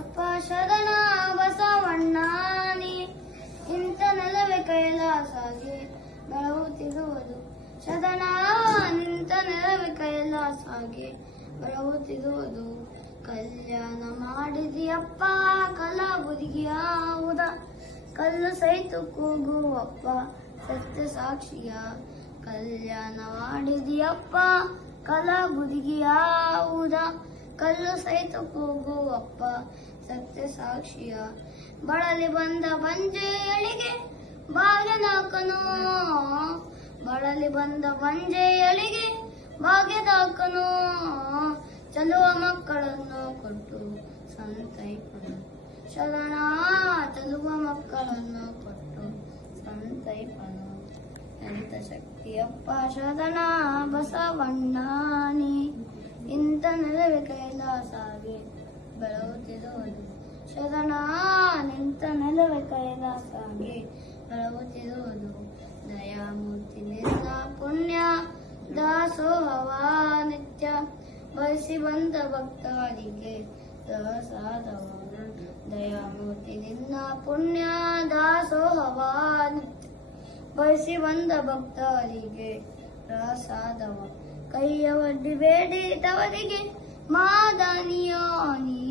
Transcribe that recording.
ಅಪ್ಪ ಶರಣ ಬಸವಣ್ಣಾನಿ ಇಂಥ ನೆಲವೇ ಕೈಲಾಸಾಗಿ ಬೆಳಗುತ್ತಿರುವುದು. ಶರಣ ನಿಂತ ನೆಲವೇ ಕೈಲಾಸಾಗಿ ಬೆಳಗುತ್ತಿರುವುದು. ಕಲ್ಯಾಣ ಮಾಡಿದಿಯಪ್ಪ ಕಲಾಬುದಿಗಿಯಾವುದ, ಕಲ್ಲು ಸಹಿತ ಕೂಗುವಪ್ಪ ಸತ್ಯ ಸಾಕ್ಷಿಯ. ಕಲ್ಯಾಣ ಮಾಡಿದಿಯಪ್ಪ ಕಲಾಬುದಿಗಿಯಾವುದ, ಕಲ್ಲು ಸಹಿತ ಕೂಗುವಪ್ಪ ಸತ್ಯ ಸಾಕ್ಷಿಯ. ಬಳಲಿ ಬಂದ ಬಂಜೆಯಳಿಗೆ ಭಾಗ್ಯದಾಕನು, ಬಳಲಿ ಬಂದ ಬಂಜೆಯಳಿಗೆ ಭಾಗ್ಯದಾಕನು. ಚಲುವ ಮಕ್ಕಳನ್ನು ಕೊಟ್ಟು ಸಂತೈಪನು. ಶರಣ ಚಲುವ ಮಕ್ಕಳನ್ನು ಕೊಟ್ಟು ಸಂತೈಪನು. ಎಂತ ಶಕ್ತಿಯಪ್ಪ ಶರಣ ಬಸವಣ್ಣಾನಿ ಇಂಥ ನೆಲವೇ ಕೈಲಾಸಾಗಿ ಬೆಳಗುತ್ತಿರುವುದು. ಶರಣ ನಿಂತ ನೆಲವೇ ಕೈಲಾಸಾಗಿ ಬೆಳಗುತ್ತಿರುವುದು. ದಯಾಮೂರ್ತಿ ನಿನ್ನ ಪುಣ್ಯ ದಾಸೋಹವ ನಿತ್ಯ, ಬಯಸಿ ಬಂದ ಭಕ್ತರಿಗೆ ಪ್ರಸಾದವ. ದಯಾಮೂರ್ತಿ ನಿನ್ನ ಪುಣ್ಯ ದಾಸೋಹವ ನಿತ್ಯ, ಬಯಸಿ ಬಂದ ಭಕ್ತರಿಗೆ ಪ್ರಸಾದವ. ಕೈಯ ಒಡ್ಡಿ ಬೇಡಿದವರಿಗೆ ಮಾದನಿಯಾನಿ,